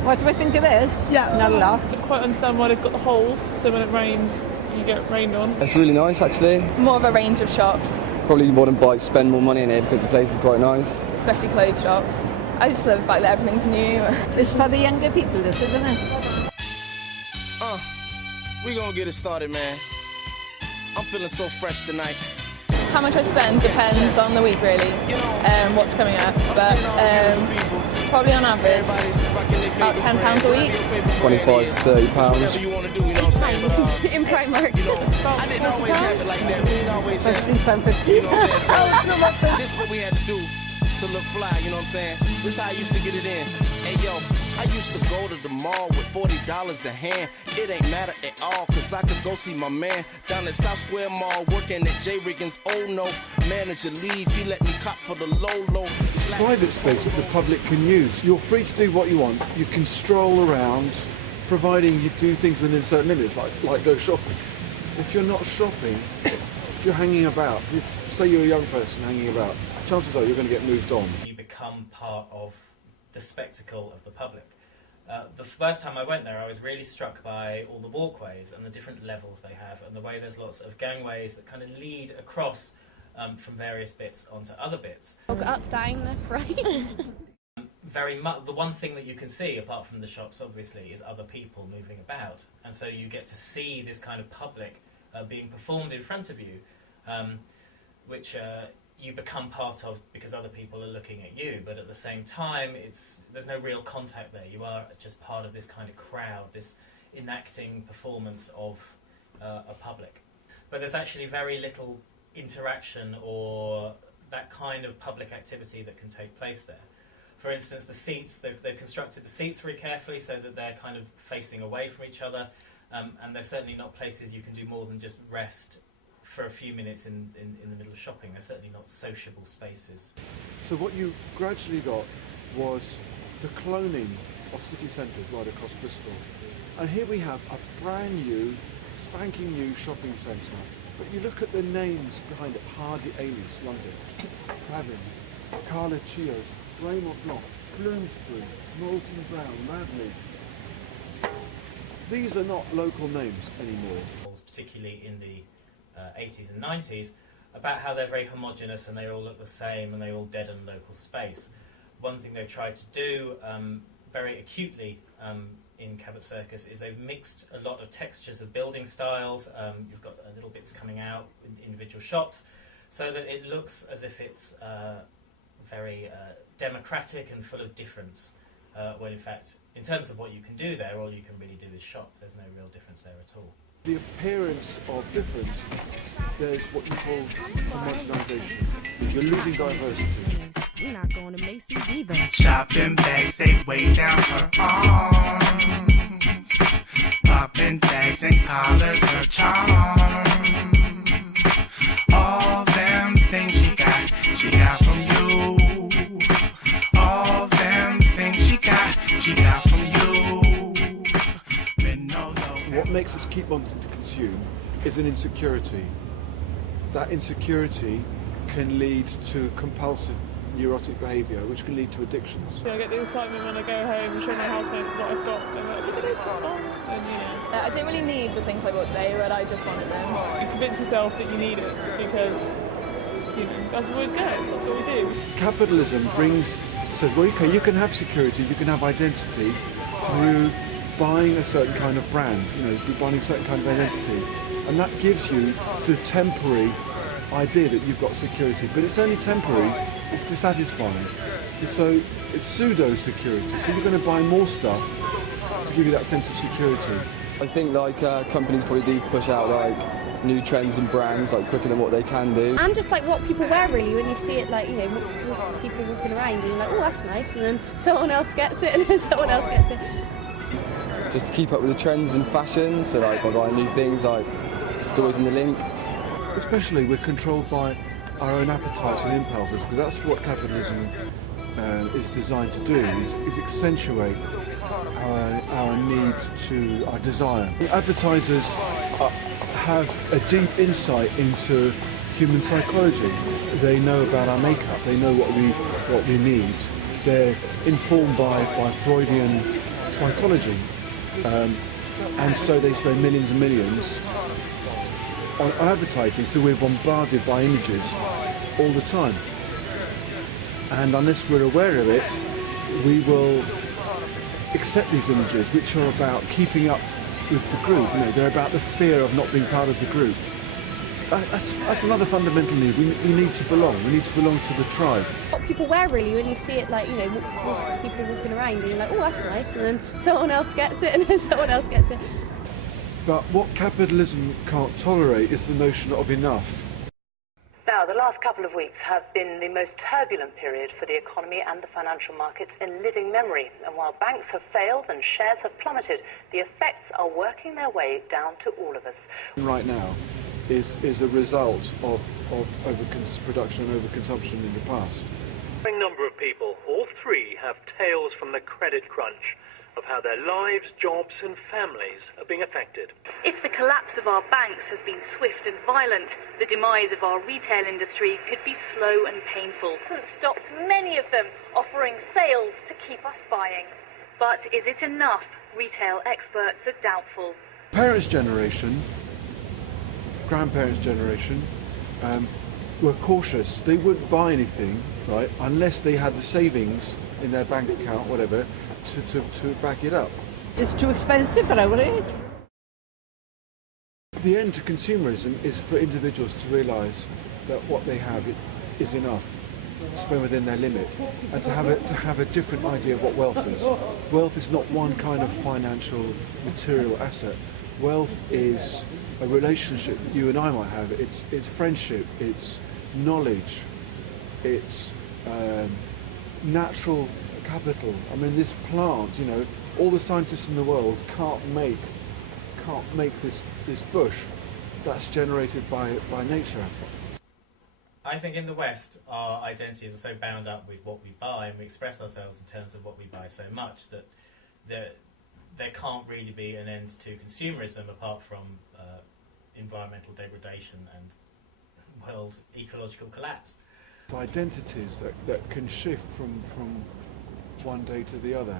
What do we think of this? Yeah. Not a lot. I don't quite understand why they've got the holes, so when it rains, you get rained on. It's really nice, actually. More of a range of shops, Probably wouldn't spend more money in here because the place is quite nice. especially clothes shops. I just love the fact that everything's new. It's for the younger people, this, isn't it? We gonna get it started, man. I'm feeling so fresh tonight. How much I spend depends on the week, really, what's coming up. But probably on average, about £10 a week. 25 to 30 pounds. Whatever you wanna do, you know what I'm saying? But, In Primark. I didn't always have it like that. We didn't always have it. £50. You know what I'm saying? So, this is what we had to do to look fly, you know what I'm saying? This is how I used to get it in. Hey, yo, I used to go to the mall with $40 a hand. It ain't matter at all, cause I could go see my man down at South Square Mall working at J. Riggins. Oh no, manager leave, he let me cop for the low. Private space that the public can use. You're free to do what you want. You can stroll around, providing you do things within certain limits, like go shopping. If you're not shopping, if you're hanging about, say you're a young person hanging about, chances are you're going to get moved on. You become part of the spectacle of the public. The first time I went there, I was really struck by all the walkways and the different levels they have, and the way there's lots of gangways that kind of lead across from various bits onto other bits. Up, down, left, right. Very much the one thing that you can see, apart from the shops, obviously, is other people moving about, and so you get to see this kind of public being performed in front of you, which you become part of because other people are looking at you, but at the same time, there's no real contact there. You are just part of this kind of crowd, this enacting performance of a public. But there's actually very little interaction or that kind of public activity that can take place there. For instance, the seats, they've constructed the seats very carefully so that they're kind of facing away from each other, and they're certainly not places you can do more than just rest for a few minutes in the middle of shopping. They're certainly not sociable spaces. So what you gradually got was the cloning of city centres right across Bristol. And here we have a brand new, spanking new shopping centre. But you look at the names behind it: Hardy Ailey's, London, Plavins, Carla Chio's, Raymond Blanc, Bloomsbury, Moulton Brown, Madley. These are not local names anymore. Particularly in the 80s and 90s, about how they're very homogenous and they all look the same and they all deaden local space. One thing they've tried to do very acutely in Cabot Circus is they've mixed a lot of textures of building styles. You've got little bits coming out in individual shops, so that it looks as if it's very democratic and full of difference, when in fact, in terms of what you can do there, all you can really do is shop. There's no real difference there at all. The appearance of difference, there's what you call homogenization. You're losing diversity. We're not going to Macy's either. Shopping bags, they weigh down her arms. Popping tags and collars, her charm. All them things she got from you. All them things she got from you. What makes us keep wanting to consume is an insecurity. That insecurity can lead to compulsive neurotic behaviour, which can lead to addictions. I get the excitement when I go home and show my housemates what I've got. And like, look at this, and you know. I didn't really need the things I bought today, but I just wanted them. You convince yourself that you need it because, you know, that's what it goes, that's what we do. Capitalism says, well, okay, you can have security, you can have identity through buying a certain kind of brand, buying a certain kind of identity, and that gives you the temporary idea that you've got security, but it's only temporary, it's dissatisfying. So it's pseudo-security, so you're going to buy more stuff to give you that sense of security. I think companies probably do push out new trends and brands quicker than what they can do. And just what people wear, really, when you see it people walking around being like, oh, that's nice, and then someone else gets it and then someone else gets it. Just to keep up with the trends in fashion, so by buying new things, just always in the link. Especially we're controlled by our own appetites and impulses, because that's what capitalism is designed to do, is accentuate our need to, our desire. Advertisers have a deep insight into human psychology. They know about our makeup, they know what we need. They're informed by Freudian psychology. And so they spend millions and millions on advertising, so we're bombarded by images all the time. And unless we're aware of it, we will accept these images, which are about keeping up with the group. You know, they're about the fear of not being part of the group. That's another fundamental need. We need to belong. We need to belong to the tribe. What people wear really when you see it, like, you know, people walking around and you're like, oh, that's nice, and then someone else gets it, and then someone else gets it. But what capitalism can't tolerate is the notion of enough. Now, the last couple of weeks have been the most turbulent period for the economy and the financial markets in living memory. And while banks have failed and shares have plummeted, the effects are working their way down to all of us. Right now is a result of overproduction and overconsumption in the past. A number of people, all three, have tales from the credit crunch of how their lives, jobs and families are being affected. If the collapse of our banks has been swift and violent, the demise of our retail industry could be slow and painful. It hasn't stopped many of them offering sales to keep us buying. But is it enough? Retail experts are doubtful. Parents' generation, grandparents' generation, were cautious. They wouldn't buy anything, right, unless they had the savings in their bank account, whatever, to back it up. It's too expensive for our age. The end to consumerism is for individuals to realise that what they have is enough, to spend within their limit, and to have a different idea of what wealth is. Wealth is not one kind of financial material asset. Wealth is a relationship that you and I might have. It's friendship, it's knowledge, it's natural capital. I mean, this plant, you know, all the scientists in the world can't make this bush that's generated by nature. I think in the West, our identities are so bound up with what we buy, and we express ourselves in terms of what we buy so much that there can't really be an end to consumerism apart from environmental degradation and world ecological collapse. Identities that can shift from one day to the other.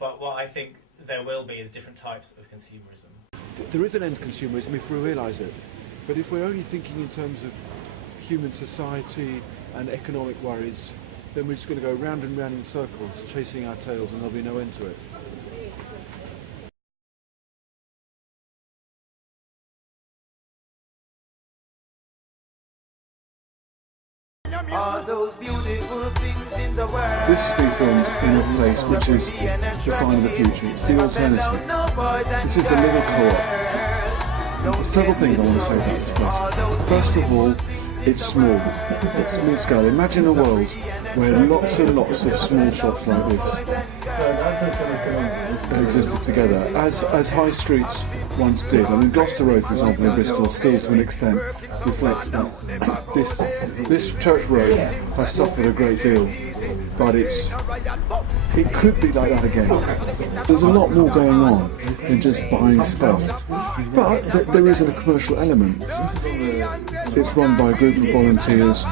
But what I think there will be is different types of consumerism. There is an end to consumerism if we realise it. But if we're only thinking in terms of human society and economic worries, then we're just going to go round and round in circles, chasing our tails, and there'll be no end to it. All those beautiful things in the world. This has been filmed in a place which is the sign of the future. It's the alternative. This is the little co-op. There's several things I want to say about this place. First of all, it's small. It's small scale. Imagine a world where lots and lots of small shops like this existed together, as high streets once did. I mean, Gloucester Road, for example, in Bristol, still to an extent reflects that. This church road has suffered a great deal, but it could be like that again. There's a lot more going on than just buying stuff, but there is a commercial element. It's run by a group of volunteers,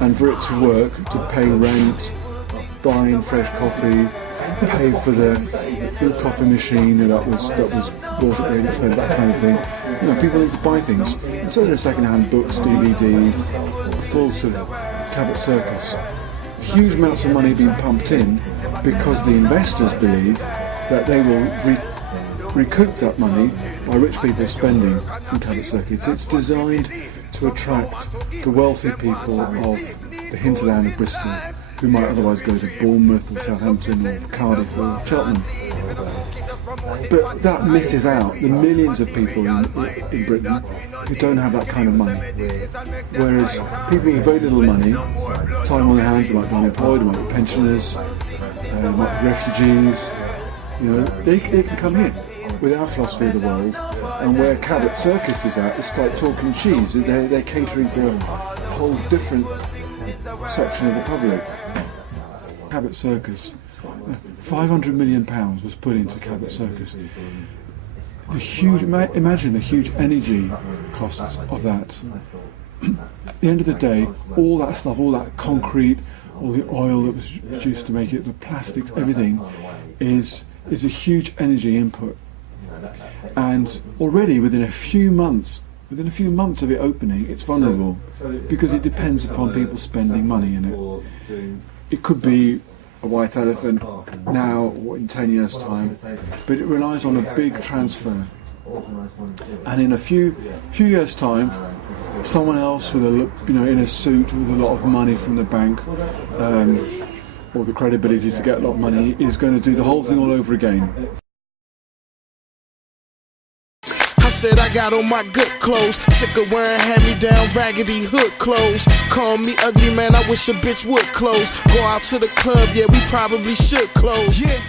and for it to work, to pay rent, buying fresh coffee, pay for the coffee machine that was bought at great expense, that kind of thing. You know, people need to buy things. So there's second-hand books, DVDs, full of Cabot Circus. Huge amounts of money being pumped in because the investors believe that they will recoup that money by rich people spending in Cabot Circus. It's designed to attract the wealthy people of the hinterland of Bristol, who might otherwise go to Bournemouth or Southampton or Cardiff or Cheltenham. But that misses out the millions of people in Britain who don't have that kind of money. Whereas people with very little money, time on their hands, they might be unemployed, they might be pensioners, they might be refugees, you know, they can come here with our philosophy of the world. And where Cabot Circus is at, it's like talking cheese. They're catering for a whole different section of the public. Cabot Circus, £500 million was put into Cabot Circus. Imagine the huge energy costs of that. At the end of the day, all that stuff, all that concrete, all the oil that was produced to make it, the plastics, everything is a huge energy input. And already within a few months of it opening, it's vulnerable because it depends upon people spending money in it. It could be a white elephant now or in 10 years' time, but it relies on a big transfer. And in a few years' time, someone else with in a suit with a lot of money from the bank, or the credibility to get a lot of money, is going to do the whole thing all over again. I said I got on my good clothes, sick of wearing hand-me-down raggedy hood clothes. Call me ugly, man, I wish a bitch would close. Go out to the club, yeah, we probably should close. Yeah.